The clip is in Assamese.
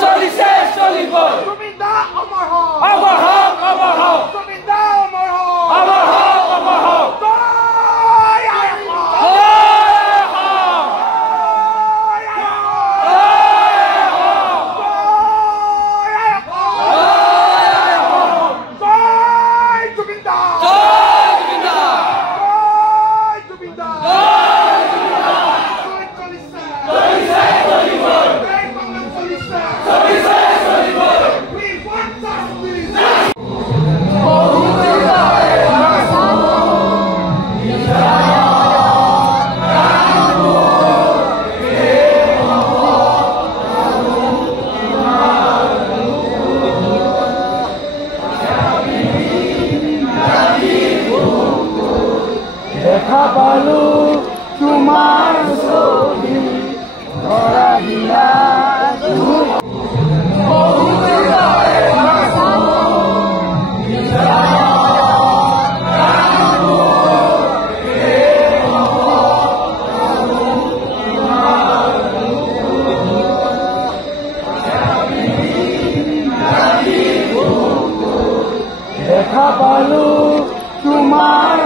চলিছে চলিব জুবিনদা অমৰ হওক অমৰ হওক অমৰ হওক জুবিনদা অমৰ হওক অমৰ হওক অমৰ হওক জয় আইয়প্পা দেখা পালো তোমাৰ ছবি ধৰা দিলা দেখা পালো তোমাৰ